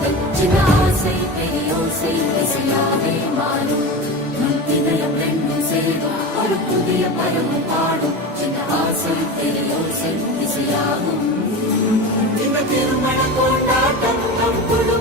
காதல் சின்ன ஆசை பெரியோசை இசையாவே மாறும் நம் இதயம் ரெண்டும் சேரும் ஒரு புதிய பருவம் பாடும் சின்ன ஆசை பெரியோசை இசையாகும் இந்த திருமண கொண்டாட்டம் நம் குழு